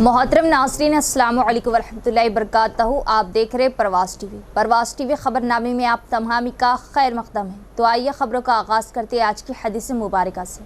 محترم ناظرین السلام علیکم ورحمۃ اللہ وبرکاتہ. آپ دیکھ رہے پرواز ٹی وی خبر نامے میں آپ تمامی کا خیر مقدم ہے. تو آئیے خبروں کا آغاز کرتے ہیں آج کی حدیث مبارکہ سے.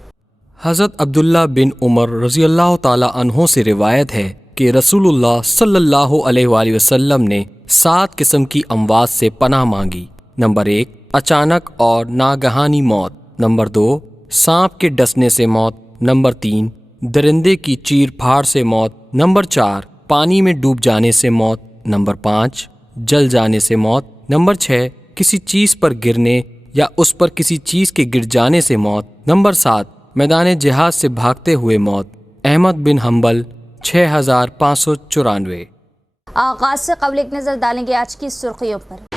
حضرت عبداللہ بن عمر رضی اللہ تعالی عنہ سے روایت ہے کہ رسول اللہ صلی اللہ علیہ وآلہ وسلم نے 7 قسم کی اموات سے پناہ مانگی. نمبر 1 اچانک اور ناگہانی موت. نمبر 2 سانپ کے ڈسنے سے موت. نمبر 3 درندے کی چیر پھاڑ سے موت. نمبر 4 پانی میں ڈوب جانے سے موت. نمبر 5 جل جانے سے موت. نمبر 6 کسی چیز پر گرنے یا اس پر کسی چیز کے گر جانے سے موت. نمبر 7 میدان جہاد سے بھاگتے ہوئے موت. احمد بن حنبل 6594. آغاز سے قبل ایک نظر ڈالیں گے آج کی سرخیوں پر.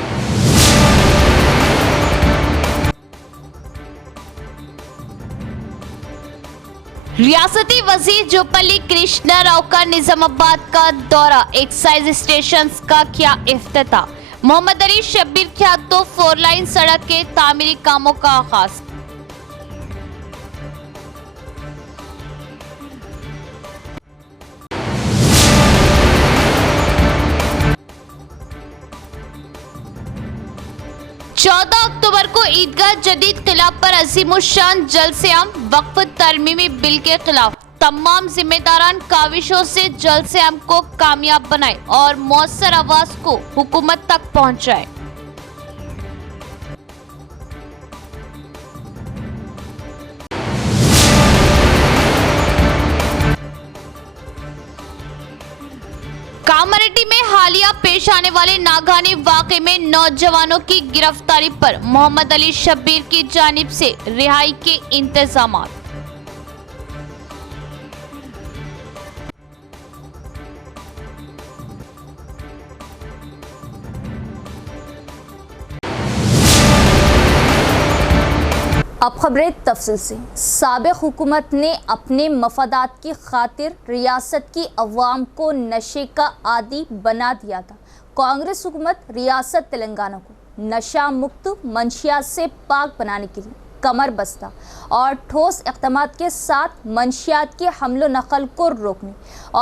ریاستی وزیر جوپلی کرشنا راؤ کا نظام آباد کا دورہ. ایکسائز اسٹیشنز کا کیا افتتاح. محمد علی شبیر کے ہاتھوں 4 لائن سڑک کے تعمیری کاموں کا آغاز. چودہ اکتوبر کو عیدگاہ جدید قلعہ پر عظیم الشان جلسہ عام. وقف ترمیمی بل کے خلاف تمام ذمہ داران کاوشوں سے جلسہ عام کو کامیاب بنائے اور مؤثر آواز کو حکومت تک پہنچائے. کاماریڈی میں حالیہ پیش آنے والے ناگہانی واقعے میں نوجوانوں کی گرفتاری پر محمد علی شبیر کی جانب سے رہائی کے انتظامات. اب خبریں تفصیل سے. سابق حکومت نے اپنے مفادات کی خاطر ریاست کی عوام کو نشے کا عادی بنا دیا تھا. کانگریس حکومت ریاست تلنگانہ کو نشہ مکت منشیات سے پاک بنانے کے لیے کمر بستہ اور ٹھوس اقدامات کے ساتھ منشیات کی حمل و نقل کو روکنے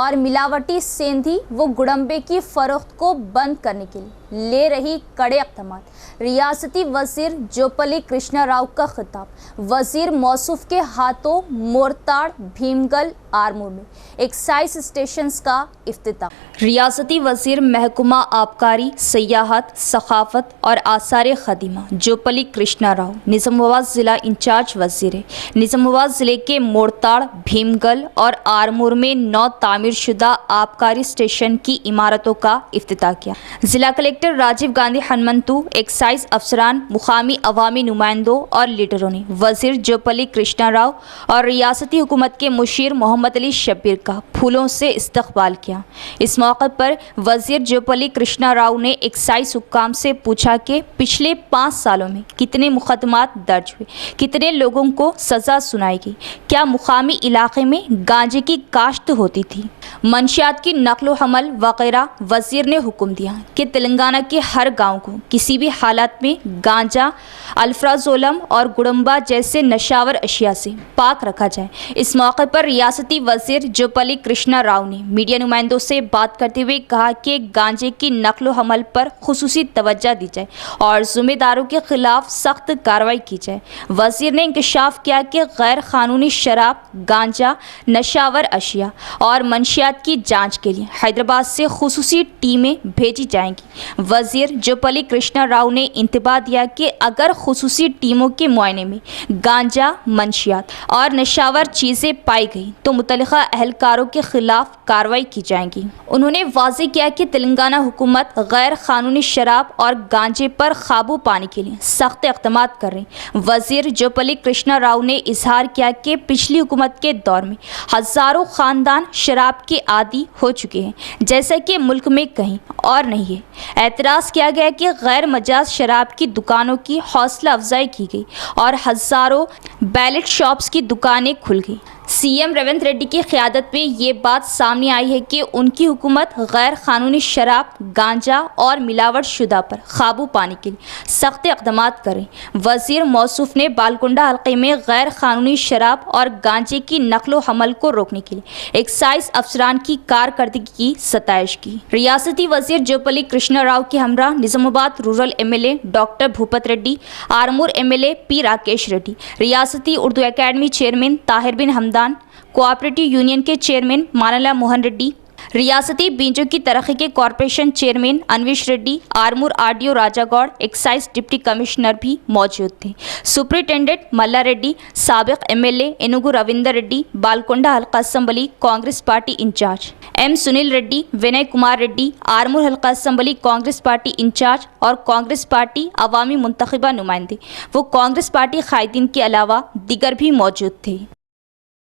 اور ملاوٹی سیندھی و گڑمبے کی فروخت کو بند کرنے کے لیے لے رہی کڑے اقدامات. ریاستی وزیر جوپلی کرشنا راؤ کا خطاب. وزیر موصوف کے ہاتھوں مورتاڑ بھیمگل آرمور میں ایکسائز اسٹیشنز کا افتتاح. ریاستی وزیر محکمہ آبکاری سیاحت ثقافت اور آثار قدیمہ جوپلی کرشنا راؤ نظام آباد ضلع انچارج وزیر نظام آباد ضلع کے مورتاڑ بھیمگل اور آرمور میں 9 تعمیر شدہ آبکاری اسٹیشن کی عمارتوں کا افتتاح کیا. ضلع کلکٹر راجیو گاندھی ہنمنتو ایکسائز افسران مقامی عوامی نمائندوں اور لیڈروں نے وزیر جوپلی کرشنا راؤ اور ریاستی حکومت کے مشیر محمد علی شبیر کا پھولوں سے استقبال کیا. اس موقع پر وزیر جوپلی کرشنا راؤ نے ایکسائز حکام سے پوچھا کہ پچھلے 5 سالوں میں کتنے مقدمات درج ہوئے, کتنے لوگوں کو سزا سنائی گئی, کیا مقامی علاقے میں گانجے کی کاشت ہوتی تھی, منشیات کی نقل و حمل وغیرہ. وزیر نے حکم دیا کہ تلنگانہ کے ہر گاؤں کو کسی بھی حالات میں گانجا, الفرازولم اور گڑمبا جیسے نشاور اشیاء سے پاک رکھا جائے. اس موقع پر ریاستی وزیر جوپلی کرشنا راؤ نے میڈیا نمائندوں سے بات کرتے ہوئے کہا کہ گانجے کی نقل و حمل پر خصوصی توجہ دی جائے اور ذمہ داروں کے خلاف سخت کارروائی کی جائے. وزیر نے انکشاف کیا کہ غیر قانونی شراب, گانجا, نشاور اشیاء اور منشیات کی جانچ کے لیے حیدرآباد سے خصوصی ٹیمیں بھیجی جائیں گی. وزیر جوپلی کرشنا راؤ نے انتباہ دیا کہ اگر خصوصی ٹیموں کے معائنے میں گانجا, منشیات اور نشاور چیزیں پائی گئی تو متعلقہ اہلکاروں کے خلاف کارروائی کی جائے گی. انہوں نے واضح کیا کہ تلنگانہ حکومت غیر قانونی شراب اور گانجے پر قابو پانے کے لیے سخت اقدامات کر رہی. وزیر جوپلی کرشنا راؤ نے اظہار کیا کہ پچھلی حکومت کے دور میں ہزاروں خاندان شراب کے عادی ہو چکے ہیں, جیسا کہ ملک میں کہیں اور نہیں ہے. اعتراض کیا گیا کہ غیر مجاز شراب کی دکانوں کی حوصلہ افزائی کی گئی اور ہزاروں بیلٹ شاپس کی دکانیں کھل گئی सीएम रेवंत रेड्डी की क़यादत में ये बात सामने आई है कि उनकी हुकूमत गैर कानूनी शराब, गांजा और मिलावट शुदा पर काबू पाने के लिए सख्त इक़दाम करें। वज़ीर मौसूफ ने बालकुंडा हल्के में गैर कानूनी शराब और गांजे की नकलो हमल को रोकने के लिए एक्साइज अफसरान की कारकर्दगी की सताइश की। रियासती वज़ीर जोपली कृष्णा राव के हमरा Nizamabad rural MLA doctor Bhupat Reddy, Armoor MLA P Rakesh Reddy, रियासती Urdu academy chairman Tahir bin Hamdan, cooperative union के चेयरमैन मानला मोहन रेड्डी, रियासती बीजों की तरक्की के corporation chairman Anvesh Reddy, Armoor RDO Rajagoud, excise deputy commissioner भी मौजूद थे। सुपरिटेंडेंट मल्ला रेड्डी, साबिक MLA एनुगु रविंदर रेड्डी, बालकोंडा हल्का assembly Congress party incharge M Sunil Reddy, Vinay Kumar Reddy, Armoor हल्का असम्बली कांग्रेस पार्टी इंचार्ज और कांग्रेस पार्टी अवामी मुंतखबा नुमाइंदे वो कांग्रेस पार्टी कायदीन के अलावा दिगर भी मौजूद थे।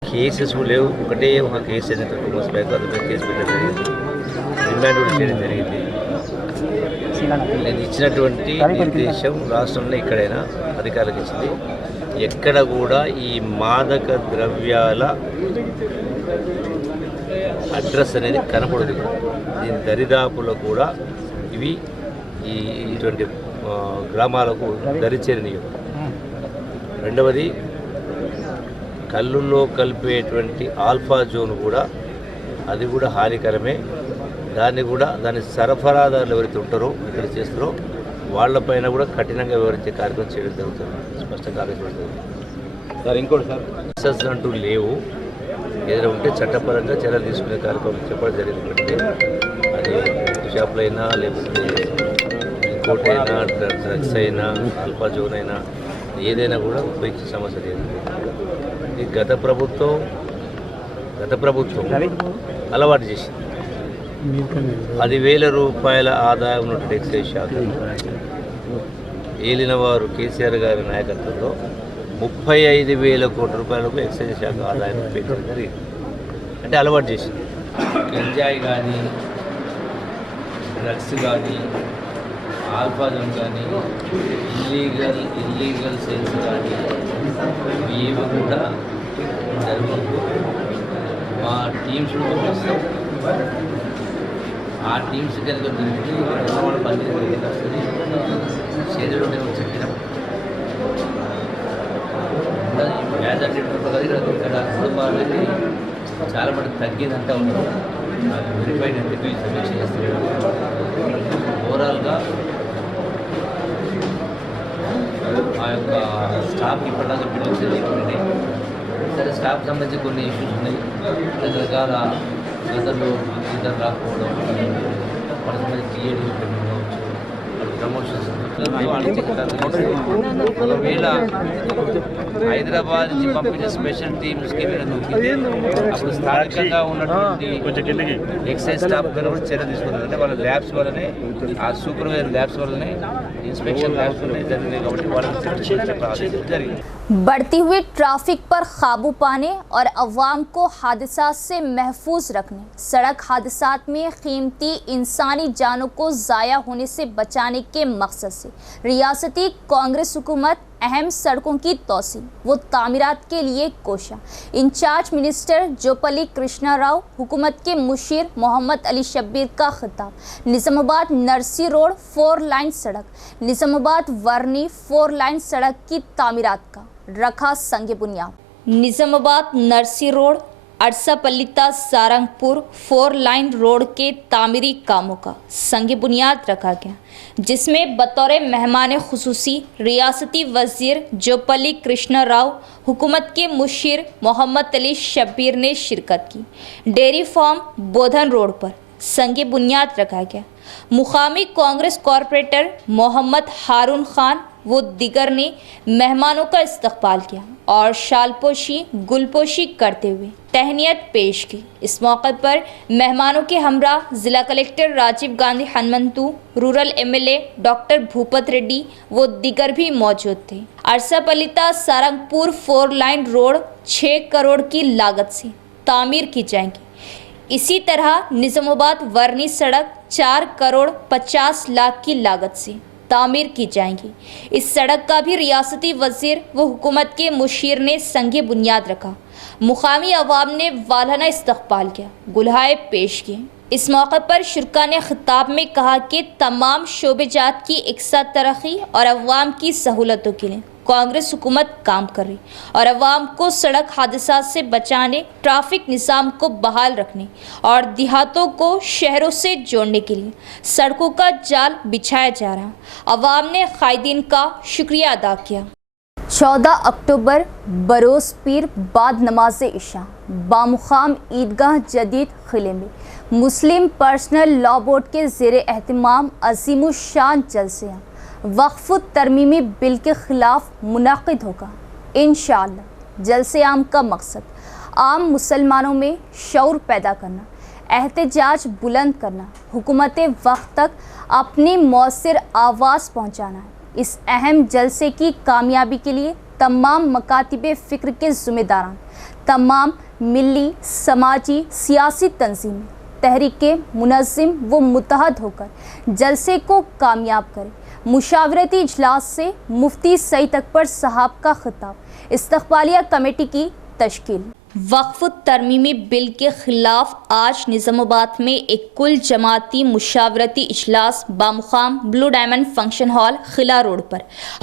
కేసెస్ లేవు, ఒకటే ఒక కేసు ఏదైతే మోసపోయాక అది కేసు పెట్టడం జరిగింది, రిమాండ్ కూడా చేయడం జరిగింది. నేను ఇచ్చినటువంటి నిర్దేశం రాష్ట్రంలో ఎక్కడైనా అధికారులకు ఇచ్చింది, ఎక్కడ కూడా ఈ మాదక ద్రవ్యాల అడ్రస్ అనేది కనపడదు. దీని దరిదాపులో కూడా ఇవి ఇటువంటి గ్రామాలకు దరిచేరనీయం. రెండవది కళ్ళుల్లో కలిపేటువంటి ఆల్ఫా జోన్ కూడా అది కూడా హానికరమే. దాని సరఫరాదారులు ఎవరైతే ఉంటారో ఇక్కడ చేస్తారో వాళ్ళపైన కూడా కఠినంగా వివరించే కార్యక్రమం చేయడం జరుగుతుంది, స్పష్టంగా ఆలోచించడం. సార్ ఇంకోటి సార్ కేసెస్ అంటూ లేవు, ఏదైనా ఉంటే చట్టపరంగా చర్యలు తీసుకునే కార్యక్రమం చెప్పడం జరిగింది. అది షాపులు అయినా లేకపోతే ఇంకోటి అయినా డ్రగ్స్ అయినా ఆల్ఫా జోన్ అయినా ఏదైనా కూడా ఉపయోగించే సమస్య లేదు. గత ప్రభుత్వం అలవాటు చేసింది 10,000 రూపాయల ఆదాయం ఉన్నటువంటి ఎక్సైజ్ శాఖ ఏలిన వారు కేసీఆర్ గారి నాయకత్వంలో 35,000 కోట్ల రూపాయలకు ఎక్సైజ్ శాఖ ఆదాయం పెంచడం జరిగింది. అంటే అలవాటు చేసింది. గంజాయి కానీ డ్రగ్స్ కానీ ఆల్ఫాజన్ కానీ ఇల్లీగల్ సేల్స్ కానీ ఇవి కూడా జరుగుతూ మా టీమ్స్ పంపిస్తాం. ఆ టీమ్స్ కనుక పనిచేసి వస్తుంది చేతిలోనే చెప్పినాం. యాజ్ ఇక్కడ కుటుంబాలకి చాలా మటుకు తగ్గిందంతా ఉన్నాం. వెరిఫైడ్ ఇంటర్వ్యూ సమీక్ష చేస్తున్నాం. ఓవరాల్గా ఆ యొక్క స్టాఫ్ ఇప్పటిదాకా బిల్డింగ్స్ లేకపోయినాయి. సరే, స్టాఫ్ సంబంధించి కొన్ని ఇష్యూస్ ఉన్నాయి. రకరకాల గతంలో ఇద్దరు రాకపోవడం, వాళ్ళ సంబంధించి టీఏడీ పెండింగ్ కావచ్చు, వాళ్ళ ప్రమోషన్స్. ఒకవేళ హైదరాబాద్ నుంచి పంపించే స్పెషల్ టీమ్స్కి అప్పుడు స్థానికంగా ఉన్నటువంటి ఎక్సైజ్ స్టాఫ్ కూడా చర్య తీసుకుంటారు. అంటే వాళ్ళ ల్యాబ్స్ వల్లనే, ఆ సూపర్వైజర్ ల్యాబ్స్ వల్లనే, ఇన్స్పెక్షన్ ల్యాబ్స్ వల్లనే జరిగినాయి. కాబట్టి వాళ్ళకి జరిగింది. बढ़ती हुई ट्रैफिक पर काबू पाने और अवाम को हादसात से महफूज रखने, सड़क हादसात में कीमती इंसानी जानों को ज़ाया होने से बचाने के मकसद से रियासती कांग्रेस हुकूमत अहम सड़कों की तोसी व तामीरात के लिए कोशा। इंचार्ज मिनिस्टर जोपली कृष्णा राव, हुकूमत के मुशीर मोहम्मद अली शब्बीर का खिताब। निज़ामाबाद नरसी रोड 4 लाइन सड़क, निज़ामाबाद वर्नी 4 लाइन सड़क की तामीरात का रखा संग बुनियाद। निज़ामाबाद नरसी रोड अरसापल्लिता सारंगपुर 4 लाइन रोड के तामीरी कामों का संग बुनियाद रखा गया, जिसमें बतौर मेहमान खुसूसी रियासती वज़ीर जोपली कृष्णा राव, हुकूमत के मुशीर मोहम्मद अली शब्बीर ने शिरकत की। डेयरी फार्म बोधन रोड पर संग बुनियाद रखा गया। मुकामी कांग्रेस कॉरपोरेटर मोहम्मद हारून खान वो दिगर ने मेहमानों का इस्तकबाल किया और शालपोशी गुलपोशी करते हुए तहनीत पेश की। इस मौके पर मेहमानों के हमरा ज़िला collector Rajiv Gandhi Hanumanthu, rural MLA doctor Bhupat Reddy वो दिगर भी मौजूद थे। अरसापल्लिता सारंगपुर 4 लाइन रोड 6 करोड़ की लागत से तामीर की जाएंगी। इसी तरह निज़ामाबाद वर्नी सड़क 4 करोड़ 50 लाख की लागत से तामीर की जाएंगी। इस सड़क का भी रियासती वज़ीर व हुकूमत के मुशीर ने संग बुनियाद रखा। مقامی عوام نے والہانہ استقبال کیا، گلہائے پیش کیے۔ اس موقع پر شرکا نے خطاب میں کہا کہ تمام شعبے جات کی یکساں ترقی اور عوام کی سہولتوں کے لیے کانگریس حکومت کام کر رہی اور عوام کو سڑک حادثات سے بچانے، ٹریفک نظام کو بحال رکھنے اور دیہاتوں کو شہروں سے جوڑنے کے لیے سڑکوں کا جال بچھایا جا رہا۔ عوام نے قائدین کا شکریہ ادا کیا۔ 14 اکتوبر بروز پیر بعد نماز عشاء بامقام عیدگاہ جدید قلعے میں مسلم پرسنل لا بورڈ کے زیر اہتمام عظیم الشان جلسہ وقف ترمیمی بل کے خلاف منعقد ہوگا۔ انشاءاللہ جلسہ عام کا مقصد عام مسلمانوں میں شعور پیدا کرنا، احتجاج بلند کرنا، حکومت وقت تک اپنی مؤثر آواز پہنچانا ہے۔ اس اہم جلسے کی کامیابی کے لیے تمام مکاتب فکر کے ذمہ داران، تمام ملی، سماجی، سیاسی تنظیمیں، تحریکیں منظم و متحد ہو کر جلسے کو کامیاب کریں۔ مشاورتی اجلاس سے مفتی سعید اکبر صاحب کا خطاب، استقبالیہ کمیٹی کی تشکیل۔ وقف ترمیمی بل کے خلاف آج نظام آباد میں ایک کل جماعتی مشاورتی اجلاس بامقام بلو ڈائمنڈ فنکشن ہال قلعہ روڈ پر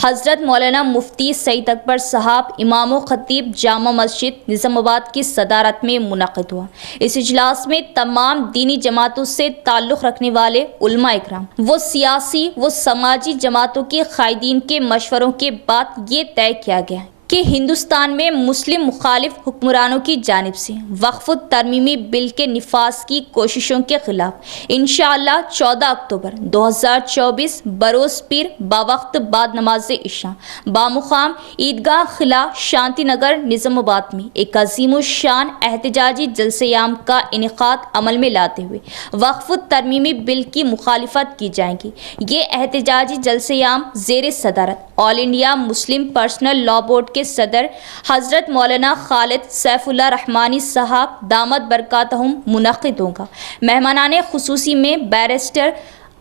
حضرت مولانا مفتی سعید اکبر صاحب امام و خطیب جامع مسجد نظام آباد کی صدارت میں منعقد ہوا۔ اس اجلاس میں تمام دینی جماعتوں سے تعلق رکھنے والے علماء اکرام و سیاسی و سماجی جماعتوں کے قائدین کے مشوروں کے بعد یہ طے کیا گیا کہ ہندوستان میں مسلم مخالف حکمرانوں کی جانب سے وقف ترمیمی بل کے نفاذ کی کوششوں کے خلاف انشاءاللہ 14 اکتوبر 2024 بروز پیر باوقت بعد نماز عشاء بامقام عیدگاہ قلعہ شانتی نگر نظام آباد میں ایک عظیم الشان احتجاجی جلسہ عام کا انعقاد عمل میں لاتے ہوئے وقف ترمیمی بل کی مخالفت کی جائے گی۔ یہ احتجاجی جلسہ عام زیر صدارت آل انڈیا مسلم پرسنل لا بورڈ کے صدر حضرت مولانا خالد سیف اللہ رحمانی صاحب دامت برکاتہم منعقد ہوگا۔ مہمانان خصوصی میں بیرسٹر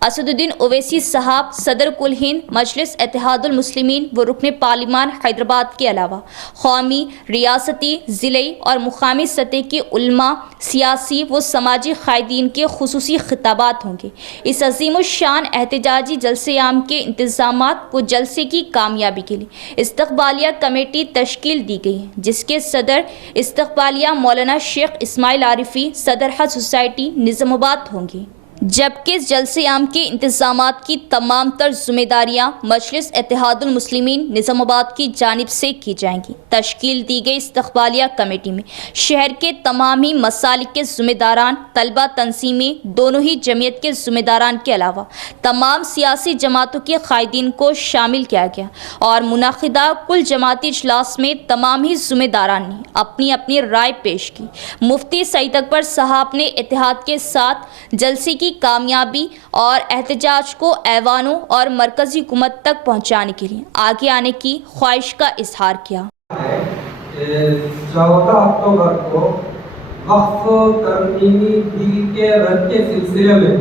اسد الدین اویسی صاحب صدر کل ہند مجلس اتحاد المسلمین و رکن پارلیمان حیدرآباد کے علاوہ قومی، ریاستی، ضلعی اور مقامی سطح کے علماء، سیاسی و سماجی قائدین کے خصوصی خطابات ہوں گے۔ اس عظیم الشان احتجاجی جلسہ عام کے انتظامات و جلسے کی کامیابی کے لیے استقبالیہ کمیٹی تشکیل دی گئی ہے، جس کے صدر استقبالیہ مولانا شیخ اسماعیل عارفی صدر حج سوسائٹی نظام آباد ہوں گے، جبکہ جلسہ عام کے انتظامات کی تمام تر ذمہ داریاں مجلس اتحاد المسلمین نظام آباد کی جانب سے کی جائیں گی۔ تشکیل دی گئی استقبالیہ کمیٹی میں شہر کے تمام ہی مسالک کے ذمہ داران، طلبہ تنظیمیں، دونوں ہی جمعیت کے ذمہ داران کے علاوہ تمام سیاسی جماعتوں کے قائدین کو شامل کیا گیا اور منعقدہ کل جماعتی اجلاس میں تمام ہی ذمہ داران نے اپنی اپنی رائے پیش کی۔ مفتی سعید اکبر صاحب نے اتحاد کے ساتھ جلسے کی کامیابی اور احتجاج کو ایوانوں اور مرکزی حکومت تک پہنچانے کے لیے آگے آنے کی خواہش کا اظہار کیا۔ 14 اکتوبر کو وقف ترمیمی بل کے رد کے سلسلے میں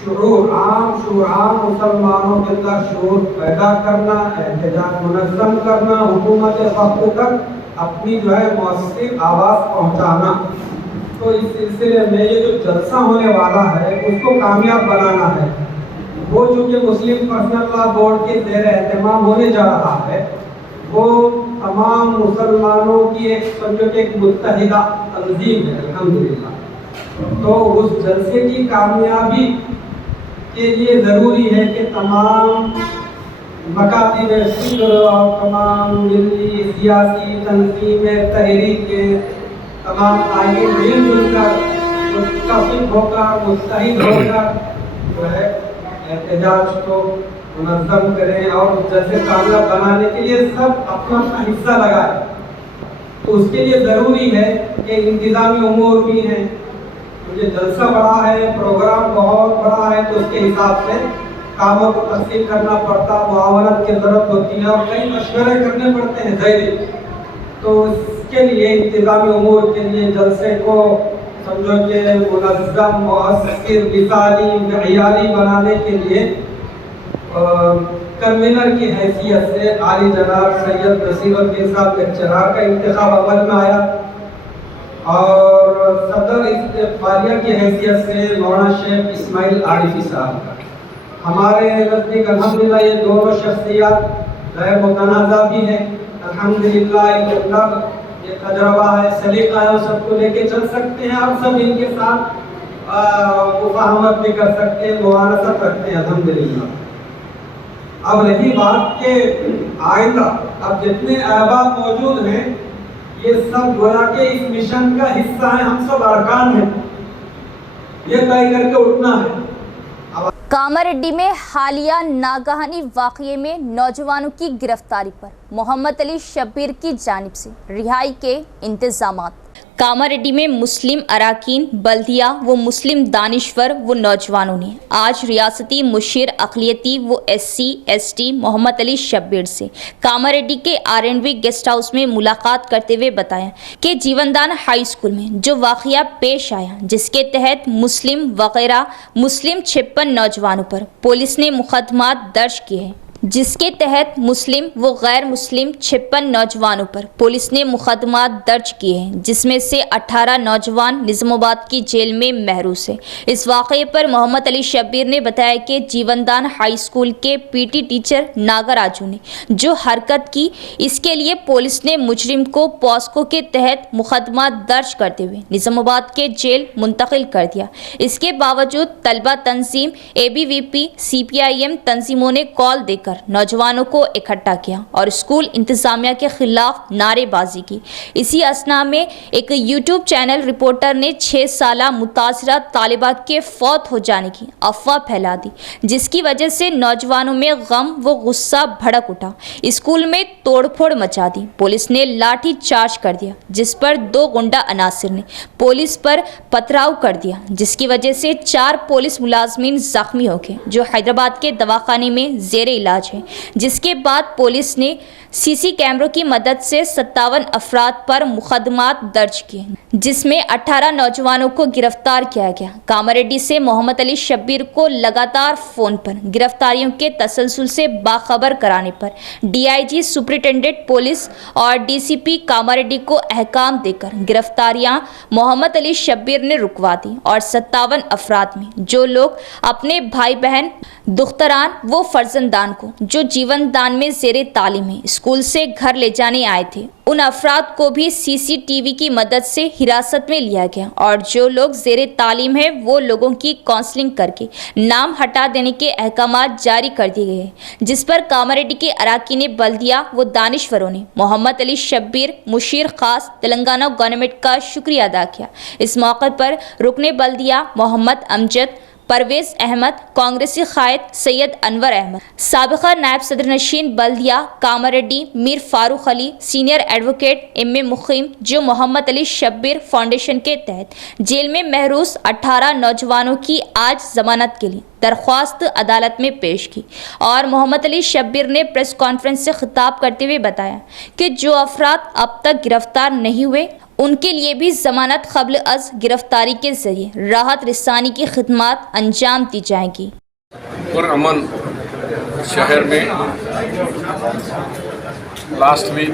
شعور عام مسلمانوں کے اندر شعور پیدا کرنا، احتجاج منظم کرنا، حکومت وقت تک اپنی مؤثر آواز پہنچانا۔ تو اس سلسلے میں یہ جو جلسہ ہونے والا ہے اس کو کامیاب بنانا ہے۔ وہ جو کہ مسلم پرسنل لا بورڈ کے زیر اہتمام ہونے جا رہا ہے، وہ تمام مسلمانوں کی ایک متحدہ تنظیم ہے الحمدللہ۔ تو اس جلسے کی کامیابی کے لیے ضروری ہے کہ تمام مکاتب فکر اور تمام ملی سیاسی تنظیمیں، تحریکیں، تمام قائدین مل جل کر متفق ہو کر متحد ہو کر جو ہے احتجاج کو منظم کریں اور جلسے کامیاب بنانے کے لیے سب اپنا اپنا حصہ لگائیں۔ تو اس کے لیے ضروری ہے کہ انتظامی امور بھی ہیں، کیونکہ جلسہ بڑا ہے، پروگرام بہت بڑا ہے، تو اس کے حساب سے کاموں کو تقسیم کرنا پڑتا، معاونت کی ضرورت ہوتی ہے اور کئی مشورے کرنے پڑتے ہیں ظاہری۔ تو اس کے لیے انتظامی امور کے لیے جلسے کو سمجھو کہ منظم، مؤثر، مثالی، معیاری بنانے کے لیے कन्वीनर की हैसियत से आली जनाब सैयद नसीरुद्दीन साहब लेक्चरर का इंतखाब अमल में आया और सदर इस्तेफालिया की हैसियत से मौलाना शेख इस्माइल आरिफी साहब का। हमारे नज़दीक अल्हम्दुलिल्लाह ये दोनों शख्सियत गैर मुतनाज़ा भी हैं। अल्हम्दुलिल्लाह ये तजर्बा है, सलीका है, सबको लेके चल सकते हैं और सब इनके साथ मुफाहमत भी कर सकते हैं, मुआनसत रखते हैं अल्हम्दुलिल्लाह। अब रही बात के आइंदा, अब जितने अहबाब मौजूद हैं ये सब गोया के इस मिशन का हिस्सा हैं, हम सब अरकान हैं, ये तय करके उठना है। कामारेड्डी में हालिया नागहानी वाक़ये में नौजवानों की गिरफ्तारी पर मोहम्मद अली शब्बीर की जानिब से रिहाई के इंतज़ामात। कामारेड्डी में मुस्लिम अराकीन, बल्दिया व मुस्लिम दानिश्वर व नौजवानों ने आज रियासती मुशीर अक़लियती व SC ST मोहम्मद अली शब्बीर से कामारेड्डी के R&B गेस्ट हाउस में मुलाकात करते हुए बताया कि जीवनदान हाई स्कूल में जो वाक़या पेश आया जिसके तहत मुस्लिम वगैरह मुस्लिम 56 नौजवानों पर पुलिस ने मुकदमात दर्ज किए हैं, जिसके तहत मुस्लिम व गैर मुस्लिम 56 नौजवानों पर पुलिस ने मुकदमात दर्ज किए हैं, जिसमें से 18 नौजवान निज़ामाबाद की जेल में महरूस है। इस वाक़े पर मोहम्मद अली शब्बीर ने बताया कि जीवनदान हाई स्कूल के PT टीचर नागराजू ने जो हरकत की, इसके लिए पुलिस ने मुजरिम को पॉस्को के तहत मुकदमा दर्ज करते हुए निज़ामाबाद के जेल मुंतकिल कर दिया। इसके बावजूद तलबा तंजीम, ABVP, CPIM तंजीमों ने कॉल देकर नौजवानों को इकट्ठा किया और स्कूल इंतजामिया के खिलाफ नारेबाजी की। इसी असना में एक YouTube चैनल रिपोर्टर ने 6 साला मुतासरा तालिबा के फौत हो जाने की अफवाह फैला दी, जिसकी वजह से नौजवानों में गम व गुस्सा भड़क उठा। स्कूल में तोड़फोड़ मचा दी, पुलिस ने लाठी चार्ज कर दिया, जिस पर 2 गुंडा अनासिर ने पुलिस पर पथराव कर दिया, जिसकी वजह से 4 पुलिस मुलाजमीन जख्मी हो गए जो हैदराबाद के दवाखाने में जेर इलाज है। जिसके बाद पुलिस ने CC कैमरों की मदद से 57 अफराद पर मुकदमात दर्ज किए, जिसमें 18 नौजवानों को गिरफ्तार किया गया। कामारेड्डी से मोहम्मद अली शब्बीर को लगातार फ़ोन पर गिरफ्तारियों के तसलसल से बाखबर कराने पर DIG सुपरिटेंडेंट पुलिस और DCP कामारेड्डी को अहकाम देकर गिरफ्तारियां मोहम्मद अली शब्बीर ने रुकवा दी और 57 अफराद में जो लोग अपने भाई बहन, दुख्तरान व फर्जंदान को जो जीवन दान में ज़ेरे तालीम है स्कूल से घर ले जाने आए थे, उन अफराद को भी CCTV की मदद से हिरासत में लिया गया और जो लोग ज़ेरे तालीम है वो लोगों की काउंसलिंग करके नाम हटा देने के अहकामात जारी कर दिए गए, जिस पर कामारेड्डी के अराकीन बल्दिया व दानिश्वरों ने मोहम्मद अली शब्बीर मुशीर खास तेलंगाना गवर्नमेंट का शुक्रिया अदा किया। इस मौके पर रुकने बल्दिया मोहम्मद अमजद, परवेज़ अहमद, कांग्रेसी कायद सैयद अनवर अहमद, साबिका नायब सदर नशीन बल्दिया Kamareddy Mir Farooq Ali, senior advocate MA Muqeem जो मोहम्मद अली शब्बीर फाउंडेशन के तहत जेल में महरूस 18 नौजवानों की आज जमानत के लिए दरख्वास्त अदालत में पेश की और मोहम्मद अली शब्बीर ने प्रेस कॉन्फ्रेंस से खिताब करते हुए बताया कि जो अफराद अब तक गिरफ्तार नहीं हुए उनके लिए भी ज़मानत क़ब्ल अज़ गिरफ्तारी के ज़रिए राहत रसानी की खिदमत अंजाम दी जाएंगी। पुरअमन शहर में लास्ट वीक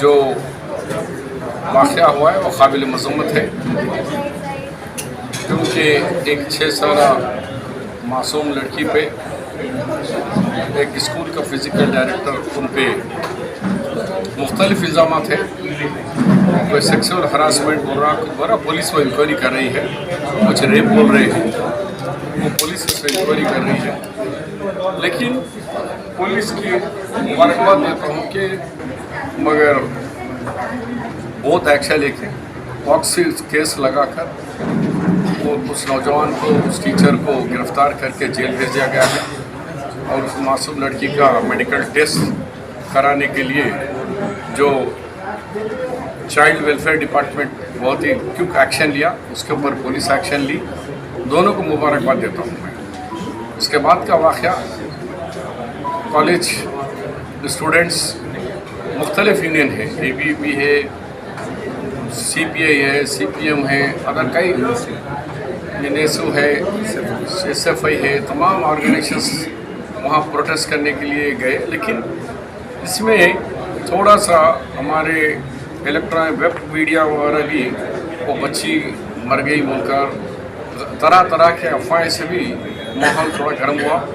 जो वाक़या हुआ है वो काबिल मज़म्मत है, क्योंकि एक 6 साला मासूम लड़की पे एक स्कूल का फिज़िकल डायरेक्टर उन पे मुख्तलिफ इल्ज़ामात है, कोई सेक्सुअल हरासमेंट बोल रहा, कुछ बोल पुलिस वो इंक्वायरी कर रही है, कुछ रेप बोल रहे हैं, वो पुलिस इस पर इंक्वायरी कर रही है। लेकिन पुलिस की मुबारकबाद देता हूँ कि मगर बहुत एक्शन लेके पॉक्सी केस लगाकर वो उस नौजवान को, उस टीचर को गिरफ्तार करके जेल भेज दिया गया है और उस मासूम लड़की का मेडिकल टेस्ट कराने के लिए जो चाइल्ड वेलफेयर डिपार्टमेंट बहुत ही क्विक एक्शन लिया, उसके ऊपर पुलिस एक्शन ली, दोनों को मुबारकबाद देता हूँ मैं। इसके बाद का वाक़या कॉलेज स्टूडेंट्स मुख्तलिफ यूनियन है, ABVP है, CPI है, CPM है, अदर कई NSU है, SFI है, तमाम ऑर्गेनाइजेशंस वहाँ प्रोटेस्ट करने के लिए गए, लेकिन इसमें थोड़ा सा हमारे इलेक्ट्रॉनिक वेब मीडिया वगैरह भी वो बच्ची मर गई बोलकर तरह तरह के अफवाहें से भी माहौल थोड़ा गर्म हुआ।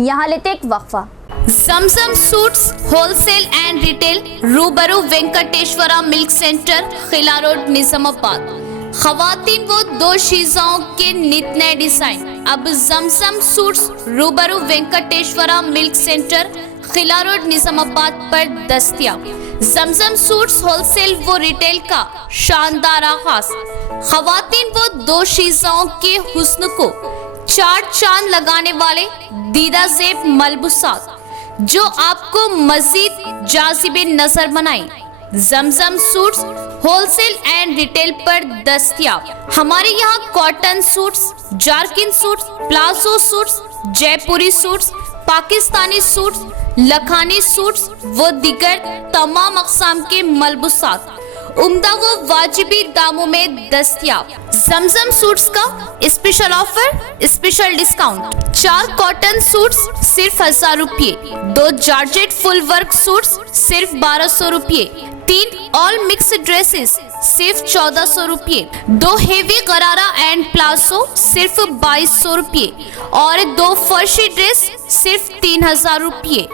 यहाँ लेते एक वक्फा। जमजम सूट्स होलसेल एंड रिटेल, रूबरू Venkateshwara milk centre, Khila road, Nizamabad. खवातीन वो दो शीज़ों के नित नए डिजाइन अब जमजम सूट्स रूबरू Venkateshwara milk centre, Khila road, Nizamabad पर दस्तयाब। जमजम सूट्स होलसेल व रिटेल का शानदार आगाज। खवातीन वो दो शीज़ों के हुस्न को चार चांद लगाने वाले दीदा ज़ेब मलबूसात जो आपको मजीद जाज़िबे नजर बनाए। Zamzam suits wholesale and retail पर दस्तयाब। हमारे यहाँ कॉटन सूट्स, जारकिन suits, palazzo suits, Jaipuri suits, Pakistani suits, Lakhani suits व दिगर तमाम अक़साम के मलबूसात उम्दा व वाजिबी दामों में दस्तयाब। जमजम सूट्स का special offer, special discount. 4 cotton suits सिर्फ 1000 रुपये, 2 जॉर्जेट फुल वर्क सूट्स सिर्फ 1200 रुपये, 3 ऑल मिक्स ड्रेसेस सिर्फ 1400 रुपये, 2 हेवी गरारा एंड प्लाजो सिर्फ 2200 रुपये और 2 फर्शी ड्रेस सिर्फ 3000 रुपये।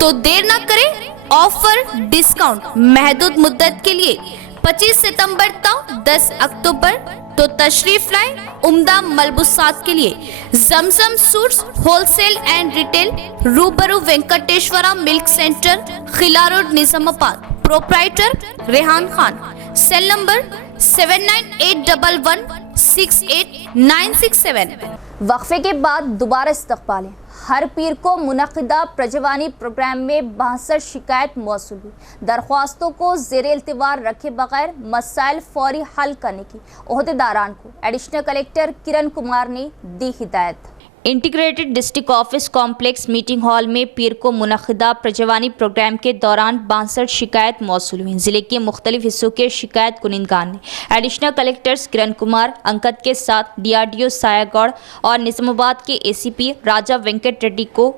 तो देर ना करें, ऑफर डिस्काउंट महदूद मुद्दत के लिए 25 सितंबर तक 10 अक्टूबर तो तशरीफ लाएं उम्दा मलबूसात के लिए। Zamzam suits wholesale and retail, रूबरू Venkateshwara milk centre, Khila road, Nizamabad. Proprietor Rehan Khan. Cell number 7981168967। वक्फे के बाद दोबारा इस्तकबाल है। हर पीर को मुनक़िदा प्रजवानी प्रोग्राम में 62 शिकायत मौसूल हुई। दरख्वास्तों को ज़ेरे इल्तिवार रखे बगैर मसाइल फौरी हल करने की ओहदेदारान को एडिशनल कलेक्टर किरण कुमार ने दी हिदायत। Integrated district office complex meeting hall में पीर को मुनक़िदा प्रजवानी प्रोग्राम के दौरान 62 शिकायत मौसूल हुई। ज़िले के मुख्तलिफ हिस्सों के शिकायत कुनिंदगान ने एडिशनल कलेक्टर्स किरण कुमार अंकत के साथ DRDO सायागौड़ और निज़ामाबाद के ACP राजा वेंकट रेड्डी को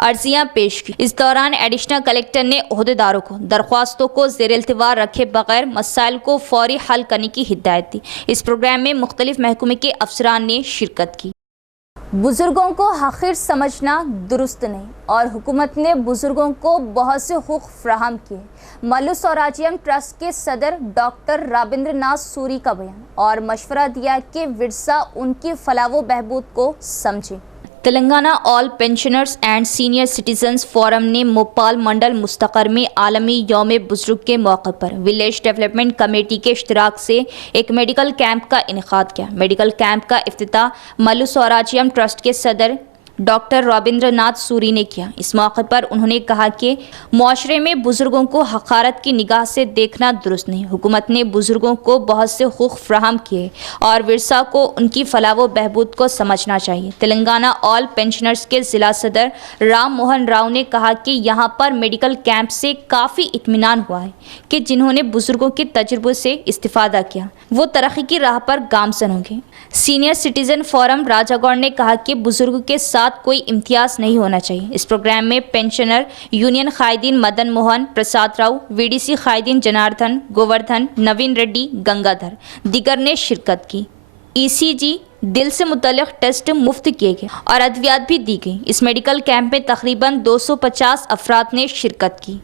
अर्जियां पेश की। इस दौरान एडिशनल कलेक्टर ने ओहदेदारों को दरख्वास्तों को ज़ेर इल्तिवार रखे बगैर मसाइल को फौरी हल करने की हिदायत दी। इस प्रोग्राम में मुख्तलिफ महकमे के अफसरान ने शिरकत की। बुजुर्गों को हक़ीर समझना दुरुस्त नहीं और हुकूमत ने बुजुर्गों को बहुत से हुकूक़ फ्राहम किए। मल्लू स्वराज्यम ट्रस्ट के सदर डॉक्टर राबिंद्र नाथ सूरी का बयान और मशवरा दिया कि विरसा उनकी फलाह व बहबूद को समझे। Telangana all pensioners and senior citizens forum ने मोपाल मंडल मुस्तकर में आलमी यौम बुजुर्ग के मौके पर विलेज डेवलपमेंट कमेटी के इश्तिराक से एक मेडिकल कैंप का इनेकाद किया। मेडिकल कैंप का इफ्तिताह मल्लू स्वराज्यम ट्रस्ट के सदर डॉक्टर रविंद्र नाथ सूरी ने किया। इस मौके पर उन्होंने कहा कि मुआशरे में बुजुर्गों को हक़ारत की निगाह से देखना दुरुस्त नहीं। हुकूमत ने बुजुर्गों को बहुत से हुकूक़ फ्राहम किए और विरसा को उनकी फलाह व बहबूद को समझना चाहिए। तेलंगाना ऑल पेंशनर्स के ज़िला सदर राम मोहन राव ने कहा कि यहाँ पर मेडिकल कैंप से काफ़ी इत्मीनान हुआ है कि जिन्होंने बुजुर्गों के तजुर्बे से इस्तिफ़ादा किया वो तरक्की की राह पर गामज़न होंगे। सीनियर सिटीज़न फोरम राजागौड़ ने कहा कि बुजुर्ग के साथ कोई इम्तियाज़ नहीं होना चाहिए। इस प्रोग्राम में pensioner union कायदीन Madan Mohan Prasad Rao, VDC कायदीन Janardan, Govardhan, नवीन रेड्डी, गंगाधर दीगर ने शिरकत की। ECG दिल से मुतल्लिक़ टेस्ट मुफ्त किए गए और अद्वियात भी दी गई। इस मेडिकल कैंप में तकरीबन 250 अफराद ने शिरकत की।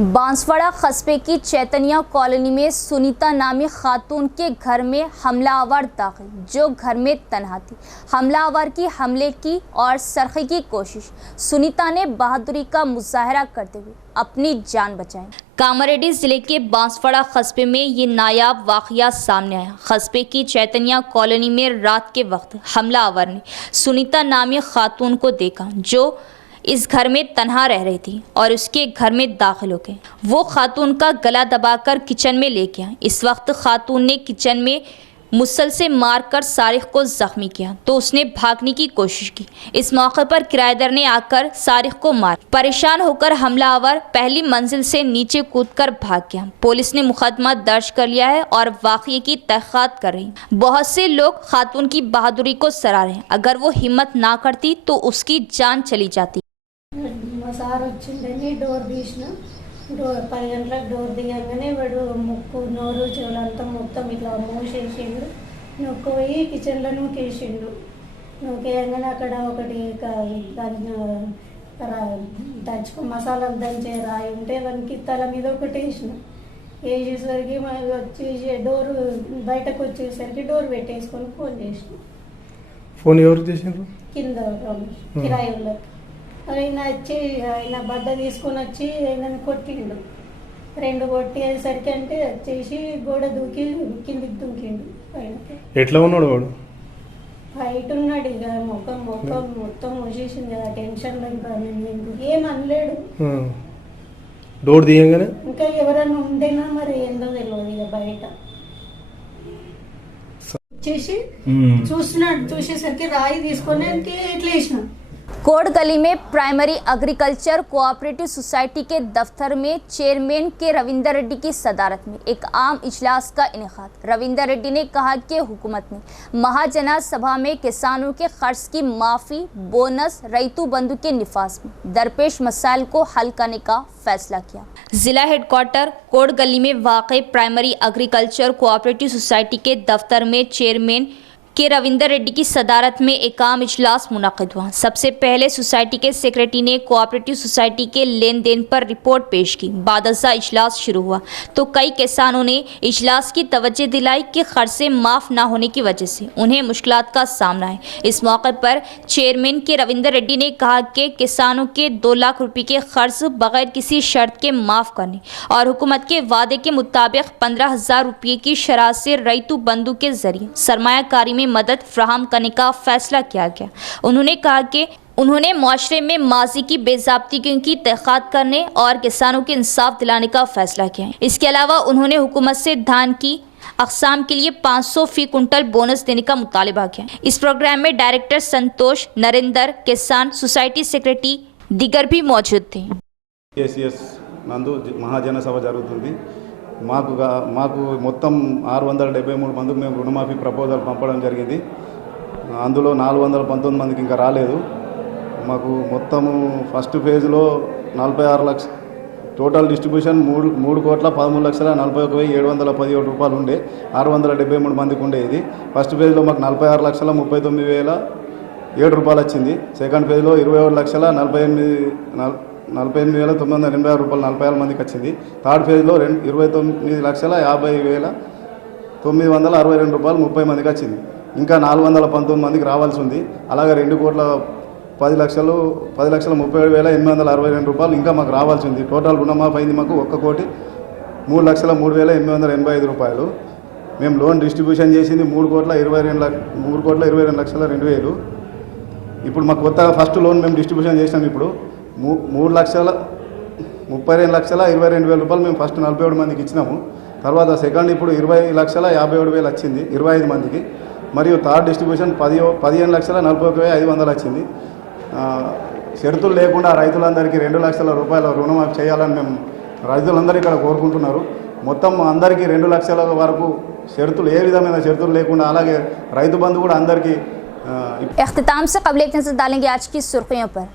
बांसवाड़ा कस्बे की चैतन्या कॉलोनी में सुनीता नामी खातून के घर में हमलावर दाखिल, जो घर में तन्हा थी। हमलावर की हमले की और सरखे की कोशिश। सुनीता ने बहादुरी का मुजाहरा करते हुए अपनी जान बचाई। कामारेड्डी जिले के बांसवाड़ा कस्बे में ये नायाब वाक़या सामने आया। कस्बे की चैतन्या कॉलोनी में रात के वक्त हमलावर ने सुनीता नामी खातून को देखा जो इस घर में तन्हा रह रही थी और उसके घर में दाखिल हो गए। वो खातून का गला दबाकर किचन में ले गया। इस वक्त खातून ने किचन में मुसल से मारकर सारिक को जख्मी किया तो उसने भागने की कोशिश की। इस मौके पर किराएदार ने आकर सारिक को मार। परेशान होकर हमलावर पहली मंजिल से नीचे कूदकर भाग गया। पुलिस ने मुकदमा दर्ज कर लिया है और वाक़ये की तहक़ीक़ात कर रही। बहुत से लोग खातून की बहादुरी को सराह रहे हैं। अगर वो हिम्मत ना करती तो उसकी जान चली जाती। మా సార్ వచ్చిండని డోర్ తీసిన. 10 గంటలకు డోర్ తీయగానే వాడు ముక్కు నోరు చెవులంతా మొత్తం ఇట్లా మూసేసిండు. నొక్కిపోయి కిచెన్లో నూకేసిండు. నూకేయగానే అక్కడ ఒకటి మసాలాలు దంచే రాయి ఉంటే దానికి తల మీద ఒకటి వేసేసరికి వచ్చి డోర్ బయటకు వచ్చేసరికి డోర్ పెట్టేసుకొని ఫోన్ చేసిన. ఫోన్ ఎవరు చేసిండ్రు? కింద కిరాయి వాళ్ళకి. ఆయన వచ్చి ఆయన బద్ద తీసుకొని వచ్చి ఆయనని కొట్టిండు. 2 కొట్టేసరికి అంటే వచ్చేసి గోడ దూకి కిందికి దూకిండు. ఆయనకి ఎట్లా ఉన్నాడు వాడు? బయట ఉన్నాడు. ఇక ముఖం మొత్తం మూసేసింది కదా టెన్షన్లో. ఇంకా నేను ఏమనలేడు. డోర్ తీయంగానే ఇంకా ఎవరైనా ఉండేనా మరి ఏందో తెలియదు. ఇక బయట వచ్చేసి చూసేసరికి రాయి తీసుకొని ఇట్లా వేసిన. कोट गली में प्राइमरी एग्रीकल्चर कोऑपरेटिव सोसाइटी के दफ्तर में चेयरमैन के रविंदर रेड्डी की सदारत में एक आम इजलास का इनेकाद। रविंदर रेड्डी ने कहा कि हुकूमत ने महाजना सभा में किसानों के खर्च की माफ़ी, बोनस, रैतू बंधु के निफाज में दरपेश मसाइल को हल करने का फैसला किया। जिला हेडक्वार्टर कोट गली में वाक़ प्राइमरी एग्रीकल्चर कोऑपरेटिव सोसाइटी के दफ्तर में चेयरमैन के रविंदर रेड्डी की सदारत में एक आम इजलास मुनक़िद हुआ। सबसे पहले सोसाइटी के सेक्रेटरी ने कोऑपरेटिव सोसाइटी के लेन देन पर रिपोर्ट पेश की। बाद अज़ा इजलास शुरू हुआ तो कई किसानों ने इजलास की तवज्जो दिलाई कि खर्चे माफ़ ना होने की वजह से उन्हें मुश्किलात का सामना है। इस मौके पर चेयरमैन के रविंदर रेड्डी ने कहा कि किसानों के 2 लाख रुपये के खर्च बगैर किसी शर्त के माफ़ करने और हुकूमत के वादे के मुताबिक 15,000 रुपये की शरह से रैतू बंधु के जरिए सरमायाकारी में मदद फराहम करने का फैसला किया गया। उन्होंने कहा कि उन्होंने मुआशरे में माजी की बेज़ाब्तियों की तहक़ीक़ात करने और किसानों को इंसाफ दिलाने का फैसला किया है। इसके अलावा उन्होंने हुकूमत से धान की अक़साम के लिए 500 फ़ी कुंटल बोनस देने का मुतालबा किया। इस प्रोग्राम में डायरेक्टर संतोष, नरेंद्र, किसान सोसाइटी सेक्रेटरी दीगर भी मौजूद थे। కేసీఎస్ నందు మహాజన సభ జరుగుతుంది. మాకు మొత్తం 673 మందికి మేము రుణమాఫీ ప్రపోజల్ పంపడం జరిగింది. అందులో 419 మందికి ఇంకా రాలేదు. మాకు మొత్తము ఫస్ట్ ఫేజ్లో 46 లక్షలు టోటల్ డిస్ట్రిబ్యూషన్ 3,13,41,717 రూపాయలు ఉండే 673 మందికి ఉండే. ఇది ఫస్ట్ ఫేజ్లో మాకు 46,39,007 రూపాయలు వచ్చింది. సెకండ్ ఫేజ్లో 21,48,986 రూపాయలు 46 మందికి వచ్చింది. థర్డ్ ఫేజ్లో 29,50,962 రూపాయలు 30 మందికి వచ్చింది. ఇంకా 419 మందికి రావాల్సి ఉంది. అలాగే 2,10,30,862 రూపాయలు ఇంకా మాకు రావాల్సి ఉంది. టోటల్ రుణమాఫీ అయింది మాకు 1,03,03,303,085 రూపాయలు. మేము లోన్ డిస్ట్రిబ్యూషన్ చేసింది 3,22,02,000. ఇప్పుడు మాకు కొత్తగా ఫస్ట్ లోన్ మేము డిస్ట్రిబ్యూషన్ చేసినాం. ఇప్పుడు 3,32,22,000 రూపాయలు మేము ఫస్ట్ 47 మందికి ఇచ్చినాము. తర్వాత సెకండ్ ఇప్పుడు 20,57,000 వచ్చింది 25 మందికి. మరియు థర్డ్ డిస్ట్రిబ్యూషన్ 15,41,500 వచ్చింది. షరతులు లేకుండా రైతులందరికీ 2 లక్షల రూపాయల రుణమాఫీ చేయాలని మేము రైతులందరూ ఇక్కడ కోరుకుంటున్నారు. మొత్తం అందరికీ 2 లక్షల వరకు షరతులు ఏ విధమైన షరతులు లేకుండా అలాగే రైతు బంధు కూడా అందరికీ. इख्तिताम से कबल एक नज़र डालेंगे आज की सुर्खियों पर।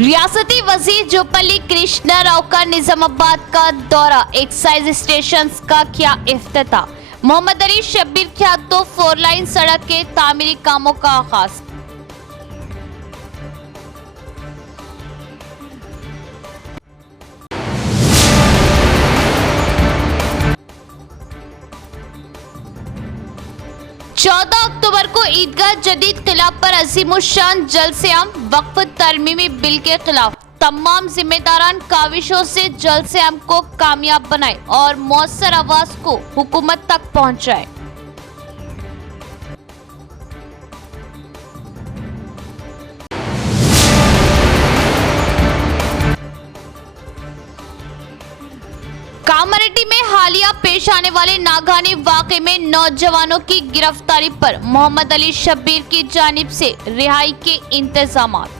रियासती वजीर जोपल्ली कृष्णा राव का निजामाबाद का दौरा, एक्साइज स्टेशन का किया इफ्तिताह। मोहम्मद अली शब्बीर के हाथों 4 लाइन सड़क के तामीरी कामों का आगाज। अक्टूबर को ईदगाह जदीद किला पर अज़ीमुश्शान जलसे-ए-आम वक्फ तरमीमी बिल के खिलाफ तमाम जिम्मेदारान काविशों से जलसे-ए-आम को कामयाब बनाए और मौसर आवाज को हुकूमत तक पहुंचाए। कामारेड्डी में हालिया पेश आने वाले नागहानी वाक़े में नौजवानों की गिरफ्तारी पर मोहम्मद अली शब्बीर की जानिब से रिहाई के इंतजामात।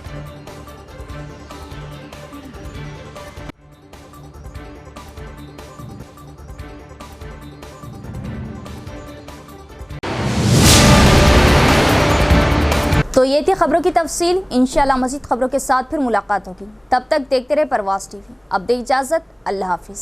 तो ये थी खबरों की तफसील। इंशाल्लाह मज़ीद खबरों के साथ फिर मुलाकात होगी। तब तक देखते रहे परवाज़ टीवी। अब दे इजाज़त, अल्लाह हाफिज़।